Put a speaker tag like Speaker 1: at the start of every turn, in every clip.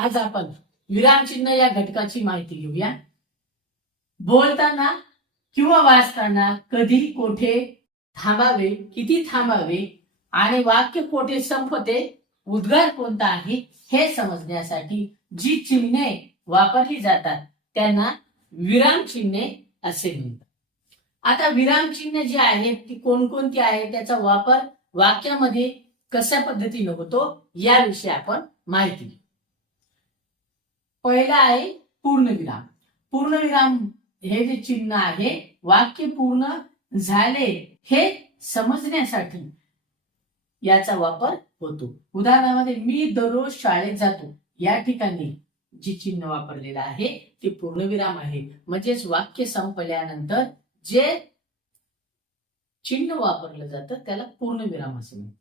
Speaker 1: आज आपण विरामचिन्ह या घटकाची माहिती घेऊया. बोलताना किंवा वाचताना कधी कोठे थांबावे किती थांबावे आणि वाक्य कोठे संपते उद्गार कोणता आहे हे समजण्यासाठी जी चिन्हे वापरली जातात त्यांना विराम चिन्हे असे म्हणतात. आता विराम चिन्ह जी आहेत ती कोणकोणती आहे त्याचा वापर वाक्यामध्ये कशा पद्धतीने होतो याविषयी आपण माहिती घेऊ. पहिला आहे पूर्णविराम. पूर्णविराम हे जे चिन्ह आहे वाक्य पूर्ण झाले हे समजण्यासाठी याचा वापर होतो. उदाहरणामध्ये मी दररोज शाळेत जातो. या ठिकाणी जे चिन्ह वापरलेलं आहे ते पूर्णविराम आहे. म्हणजेच वाक्य संपल्यानंतर जे चिन्ह वापरलं जातं त्याला पूर्णविराम असे म्हणतात.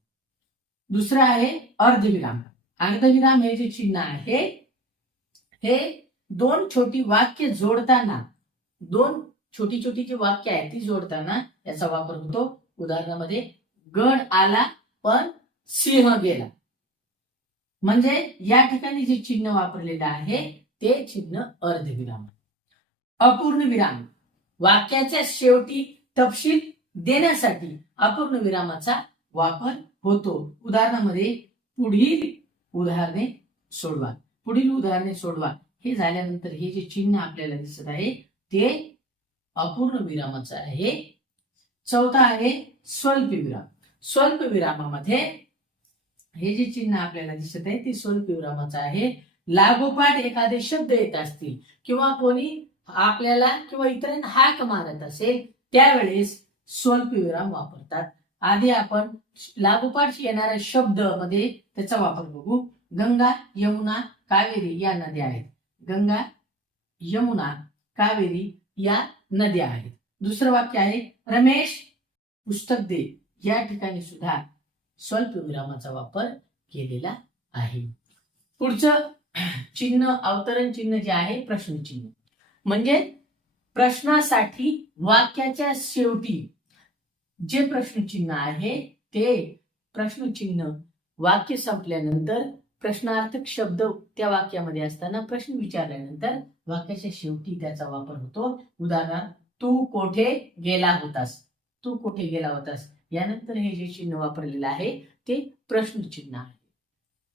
Speaker 1: दुसरं आहे अर्धविराम. अर्धविराम हे जे चिन्ह आहे हे दोन छोटी वाक्य जोडताना दोन छोटी छोटी जी वाक्य आहेत ती जोडताना याचा वापर होतो. उदाहरणामध्ये गड आला पण सिंह गेला. म्हणजे या ठिकाणी जे चिन्ह वापरलेलं आहे ते चिन्ह अर्धविराम. अपूर्ण विराम. वाक्याच्या शेवटी तपशील देण्यासाठी अपूर्ण विरामाचा वापर होतो. उदाहरणामध्ये पुढील उदाहरणे सोडवा. पुढील उदाहरणे सोडवा. हे झाल्यानंतर हे जे चिन्ह आपल्याला दिसत आहे ते अपूर्ण विरामाचं आहे. चौथा आहे स्वल्प विराम. स्वल्प विरामामध्ये हे जे चिन्ह आपल्याला दिसत आहे ते स्वल्प विरामाचं आहे. लागोपाठ एखादे शब्द येत असतील किंवा कोणी आपल्याला किंवा इतरांना हाक मारत असेल त्यावेळेस स्वल्प विराम वापरतात. आधी आपण लागोपाठ येणाऱ्या शब्दमध्ये त्याचा वापर बघू. गंगा यमुना कावेरी या नद्या आहेत. गंगा यमुना कावेरी या नद्या आहेत. दुसरं वाक्य आहे रमेश पुस्तक दे. या ठिकाणी सुद्धा स्वल्प विरामाचा वापर केलेला आहे. पुढचं चिन्ह अवतरण चिन्ह जे आहे प्रश्नचिन्ह म्हणजे प्रश्नासाठी वाक्याच्या शेवटी जे प्रश्नचिन्ह आहे ते प्रश्नचिन्ह वाक्य संपल्यानंतर प्रश्नार्थक शब्द त्या वाक्यामध्ये असताना प्रश्न विचारल्यानंतर वाक्याच्या शेवटी त्याचा वापर होतो. उदाहरणार्थ तू कोठे गेला होतास? तू कोठे गेला होतास? यानंतर हे जे चिन्ह वापरलेलं आहे ते प्रश्नचिन्ह आहे.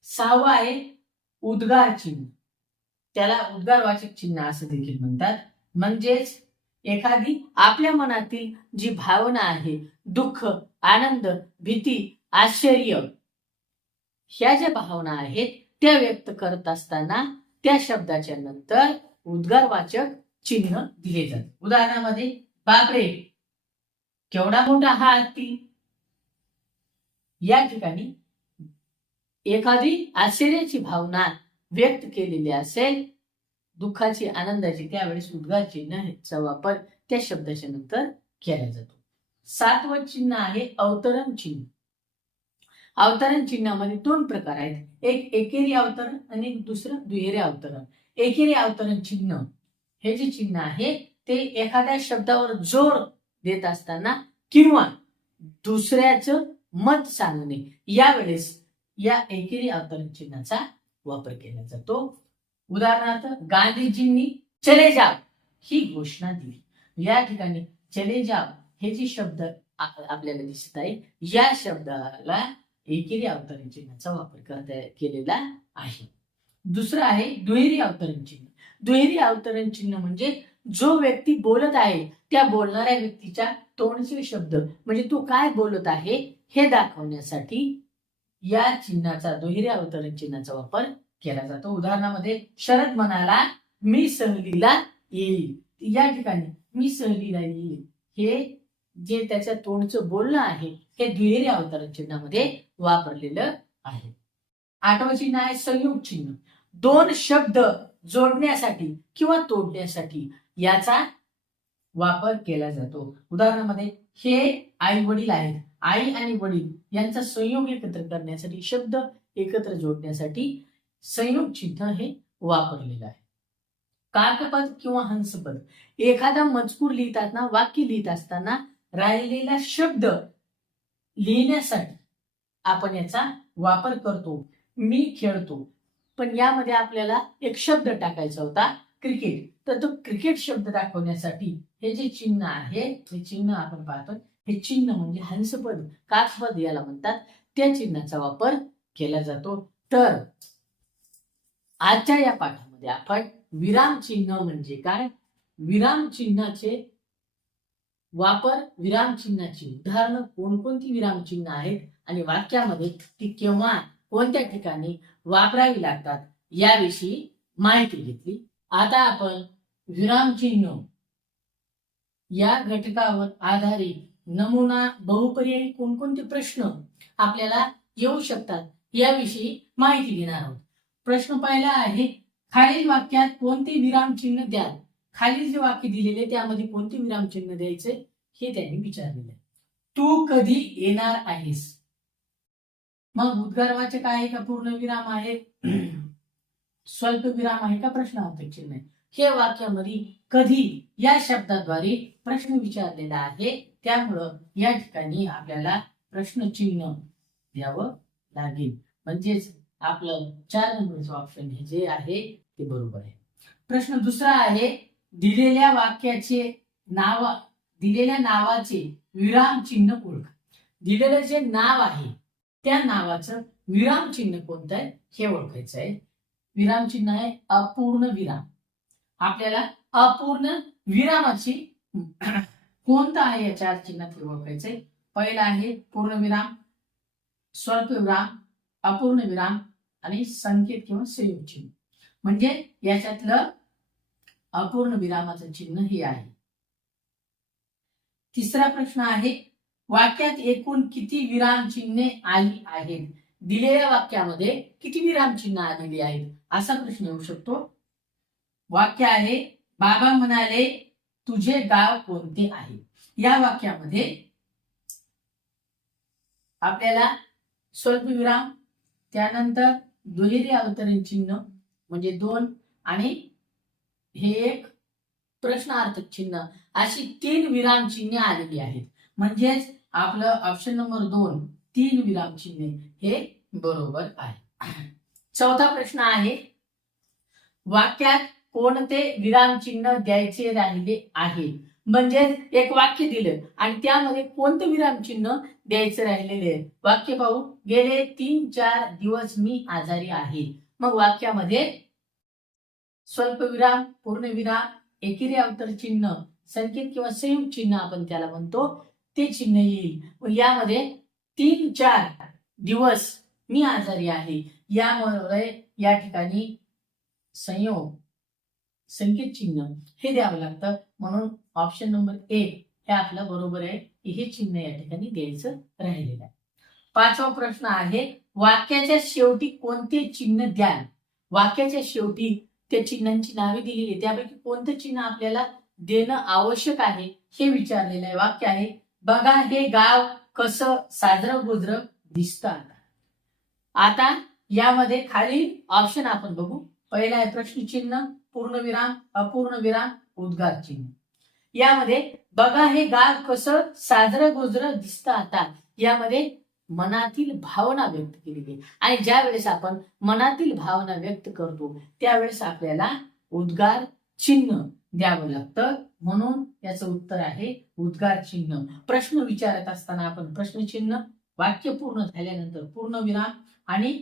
Speaker 1: सहावं आहे उद्गार चिन्ह. त्याला उद्गारवाचक चिन्ह असं देखील म्हणतात. म्हणजेच एखादी आपल्या मनातील जी भावना आहे दुःख आनंद भीती आश्चर्य ह्या ज्या भावना आहेत त्या व्यक्त करत असताना त्या शब्दाच्या नंतर उद्गारवाचक चिन्ह दिले जाते उदाहरणामध्ये बापरे केवढा मोठा हा हत्ती. या ठिकाणी एखादी आश्चर्याची भावना व्यक्त केलेली असेल दुःखाची आनंदाची त्यावेळेस उद्गार चिन्हाचा वापर त्या शब्दाच्या नंतर केला जातो. सातवं चिन्ह आहे अवतरण चिन्ह. अवतरण चिन्हामध्ये दोन प्रकार आहेत. एक एकेरी अवतरण आणि दुसरं दुहेरी अवतरण. एकेरी अवतरण चिन्ह हे जे चिन्ह आहे ते एखाद्या शब्दावर जोर देत असताना किंवा दुसऱ्याचं मत सांगणे यावेळेस या एकेरी अवतरण चिन्हाचा वापर केला जातो. उदाहरणार्थ गांधीजींनी चले जाव ही घोषणा दिली. या ठिकाणी चले जाव हे जे शब्द आपल्याला दिसत आहे या शब्दाला एकेरी अवतरण चिन्हाचा वापर करता केलेला आहे. दुसरं आहे दुहेरी अवतरण चिन्ह. दुहेरी अवतरण चिन्ह म्हणजे जो व्यक्ती बोलत आहे त्या बोलणाऱ्या व्यक्तीच्या तोंडचे शब्द. म्हणजे तो काय बोलत आहे हे दाखवण्यासाठी या चिन्हाचा दुहेरी अवतरण चिन्हाचा वापर केला जातो. उदाहरणामध्ये शरद म्हणाला मी सहलीला येईल. या ठिकाणी मी सहलीला येईल. हे जे त्याच्या तोंडचं बोलणं आहे हे दुहेरी अवतरण चिन्हामध्ये वापरलेलं आहे. आठवं चिन्ह आहे संयोग चिन्ह. दोन शब्द जोडण्यासाठी किंवा तोडण्यासाठी याचा वापर केला जातो. उदाहरणामध्ये हे आई वडील आहेत. आई आणि वडील यांचा संयोग एकत्र करण्यासाठी शब्द एकत्र जोडण्यासाठी संयोग चिन्ह हे वापरलेलं आहे. काकपद किंवा हंसपद. एखादा मजकूर लिहिताना वाक्य लिहित असताना राहिलेला शब्द लिहिण्यासाठी आपण याचा वापर करतो मी खेळतो. पण यामध्ये आपल्याला एक शब्द टाकायचा होता क्रिकेट. तर तो क्रिकेट शब्द दाखवण्यासाठी हे जे चिन्ह आहे हे चिन्ह आपण पाहतो. हे चिन्ह म्हणजे हंसपद काकपद याला म्हणतात. त्या चिन्हाचा वापर केला जातो. तर आजच्या या पाठामध्ये आपण विराम चिन्ह म्हणजे काय? विराम चिन्हाचे वापर विरामचिन्हाची उदाहरणं कोणकोणती विरामचिन्ह आहेत आणि वाक्यामध्ये ती केव्हा कोणत्या ठिकाणी वापरावी लागतात याविषयी माहिती घेतली. आता आपण विरामचिन्ह या घटकावर आधारित नमुना बहुपर्यायी कोणकोणते प्रश्न आपल्याला येऊ शकतात याविषयी माहिती घेणार आहोत. प्रश्न पहिला आहे खालील वाक्यात कोणते विरामचिन्ह द्याल? खालील जे वाक्य दिलेले त्यामध्ये कोणते विरामचिन्ह द्यायचे हे त्यांनी विचारलेलं आहे. तू कधी येणार आहेस? मग उद्गारवाचक आहे का? पूर्ण विराम आहे? स्वल्प विराम आहे का? प्रश्नार्थक चिन्ह आहे. हे वाक्यामध्ये कधी या शब्दाद्वारे प्रश्न विचारलेला आहे त्यामुळं या ठिकाणी आपल्याला प्रश्नचिन्ह द्यावं लागेल. म्हणजेच आपलं चार नंबरचं ऑप्शन हे जे आहे ते बरोबर आहे. प्रश्न दुसरा आहे दिलेल्या वाक्याचे नाव दिलेल्या नावाचे विराम चिन्ह ओळखा दिलेलं जे नाव आहे त्या नावाचं विराम चिन्ह कोणतं आहे? हे ओळखायचं आहे. विराम चिन्ह आहे अपूर्ण विराम. आपल्याला अपूर्ण विरामाची कोणतं आहे या चार चिन्हात हे ओळखायचंय पहिला आहे पूर्णविराम स्वल्पविराम अपूर्ण विराम आणि संकेत किंवा संयोग चिन्ह. म्हणजे याच्यातलं अपूर्ण विरामाचं चिन्ह हे आहे. तिसरा प्रश्न आहे वाक्यात एकूण किती विराम चिन्हे आली आहेत? दिलेल्या वाक्यामध्ये किती विराम चिन्ह आलेली आहेत? असा प्रश्न येऊ शकतो. वाक्य आहे बाबा म्हणाले तुझे गाव कोणते आहे? या वाक्यामध्ये आपल्याला स्वल्पविराम त्यानंतर दुहेरी अवतरण चिन्ह म्हणजे दोन आणि हे एक प्रश्नार्थक चिन्ह. अशी तीन विराम चिन्हे आलेली आहेत. म्हणजेच आपलं ऑप्शन नंबर दोन तीन विराम चिन्हे हे बरोबर आहे. चौथा प्रश्न आहे वाक्यात कोणते विराम चिन्ह द्यायचे राहिले आहे? म्हणजे एक वाक्य दिलं आणि त्यामध्ये कोणतं विराम चिन्ह द्यायचं राहिलेले आहे वाक्य पाहू. गेले तीन चार दिवस मी आजारी आहे. मग वाक्यामध्ये स्वल्पविराम पूर्णविराम एकेरी अवतर चिन्ह संकेत किंवा संयुक्त चिन्ह आपण त्याला म्हणतो ते चिन्ह येईल. व यामध्ये तीन चार दिवस मी आजारी आहे. यामुळे या ठिकाणी संयोग संकेत चिन्ह हे द्यावं लागतं. म्हणून ऑप्शन नंबर एक हे आपलं बरोबर आहे हे चिन्ह या ठिकाणी द्यायचं राहिलेलं आहे. पाचवा प्रश्न आहे वाक्याच्या शेवटी कोणते चिन्ह द्याल? वाक्याच्या शेवटी त्या चिन्हांची नावे दिलेली आहे त्यापैकी कोणतं चिन्ह आपल्याला देणं आवश्यक आहे हे विचारलेलं आहे. वाक्य आहे बघा हे गाव कसं साजरं गुजरं दिसतं आता. आता यामध्ये खाली ऑप्शन आपण बघू. पहिला आहे प्रश्नचिन्ह पूर्णविराम अपूर्ण विराम उद्गार चिन्ह. यामध्ये बघा हे गाव कसं साजरं गुजर दिसतं आता. यामध्ये मनातील भावना व्यक्त केलेली आहे. आणि ज्या वेळेस आपण मनातील भावना व्यक्त करतो त्यावेळेस आपल्याला उद्गार चिन्ह द्यावं लागतं. म्हणून याचं उत्तर आहे उद्गार चिन्ह. प्रश्न विचारत असताना आपण प्रश्नचिन्ह वाक्य पूर्ण झाल्यानंतर पूर्ण विराम आणि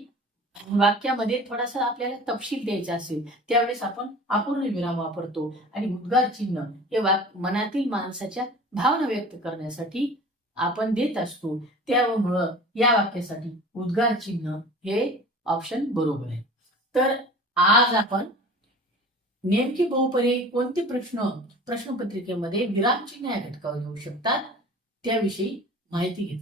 Speaker 1: वाक्यामध्ये थोडासा आपल्याला तपशील द्यायचा असेल त्यावेळेस आपण अपूर्ण विराम वापरतो. आणि उद्गार चिन्ह हे वाक मनातील माणसाच्या भावना व्यक्त करण्यासाठी आपण देत असतो त्यामुळं या वाक्यासाठी उद्गार चिन्ह हे ऑप्शन बरोबर आहे. तर आज आपण नेमकी बहुपरी कोणते प्रश्न प्रश्नपत्रिकेमध्ये विरामचिन्ह या घटकावर येऊ शकतात त्याविषयी माहिती घेतली.